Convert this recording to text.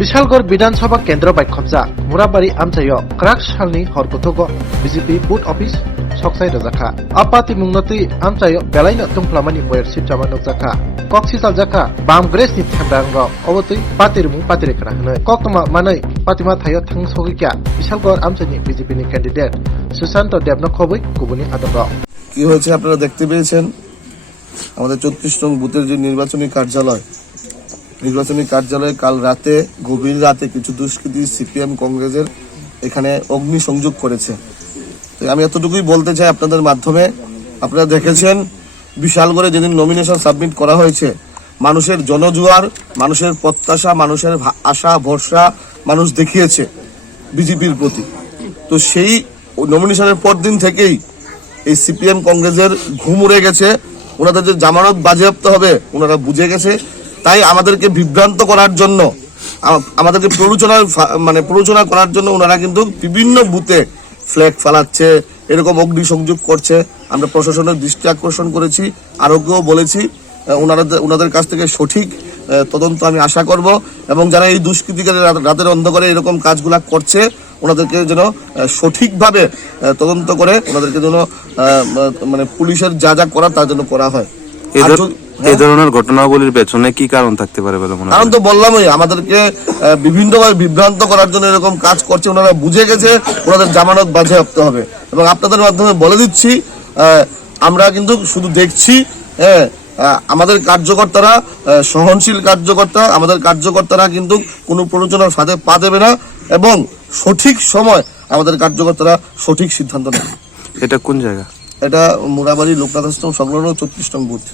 বিশালগড় বিধানসভা কেন্দ্র বাইখবজা Murabari আমচাইও crack সালনি হরকথগো BJP booth office সকসাই রজাখা আপাতি মুংনতি আমচাইও বেলাইনো তুংফ্লামানি বয়ের সিপচামা নকজাখা কক্সিসাল জাখা বাম গ্রেস नि थेमरांग अबतै पातिरमु पातिरेखरा हनै कक्तमा मानै पातिमा थायो थांसगिका বিশালগড় আমচাইनि বিজেপি नि ক্যান্ডিডেট সুশান্ত দেবনাথ খবৈ গুবুনি আদঙ্গ কি হয়েছে আপনারা দেখতে পেয়েছেন আমাদের 34 নং বুথের যে নির্বাচনী কার্যালয়ে কাল রাতে গভীর রাতে কিছু দুষ্কৃতী সিপিএম কংগ্রেসের এখানে অগ্নি সংযোগ করেছে। তো আমি এতটুকুই বলতে চাই আপনাদের মাধ্যমে, আপনারা দেখেছেন বিশালগড়ে যেদিন নমিনেশন সাবমিট করা হয়েছে মানুষের জনজোয়ার, মানুষের প্রত্যাশা, মানুষের আশা ভরসা মানুষ দেখিয়েছে বিজেপির প্রতি। তো সেই নমিনেশনের পর দিন থেকেই এই সিপিএম কংগ্রেসের ঘুম উড়ে গেছে, ওনাদের যে জামানত বাজেয়াপ্ত হবে ওনারা বুঝে গেছে। তাই আমাদেরকে বিভ্রান্ত করার জন্য, আমাদেরকে প্ররোচনা করার জন্য ওনারা কিন্তু বিভিন্ন বুথে ফ্ল্যাগ ফালাচ্ছে, এরকম অগ্নিসংযোগ করছে। আমরা প্রশাসনের দৃষ্টি আকর্ষণ করেছি, আরোগ্যও বলেছি ওনাদের কাছ থেকে সঠিক তদন্ত আমি আশা করব, এবং যারা এই দুষ্কৃতিকারী রাতের অন্ধকারে এরকম কাজগুলা করছে ওনাদেরকে যেন সঠিকভাবে তদন্ত করে ওনাদেরকে যেন পুলিশের যা যা করা তার জন্য করা হয়। এই ধরনের ঘটনাবলীর পেছনে কি কারণ থাকতে পারে বলে মনে হয়? কারণ তো বললামই, আমাদেরকে বিভিন্নভাবে বিভ্রান্ত করার জন্য এরকম কাজ করছে। ওনারা বুঝে গেছে ওনাদের জামানত বাজেয়াপ্ত হবে, এবং আপনাদের মাধ্যমে বলে দিচ্ছি আমরা কিন্তু শুধু দেখছি, আমাদের কার্যকর্তারা সহনশীল কার্যকর্তা, আমাদের কার্যকর্তারা কিন্তু কোনো প্ররোচনার ফাঁদে পা দেবে না, এবং সঠিক সময় আমাদের কার্যকর্তারা সঠিক সিদ্ধান্ত নেবে। এটা কোন জায়গা? এটা মুরাবাড়ি লোকনাথ আশ্রম সংলগ্ন 34 নং বুথ।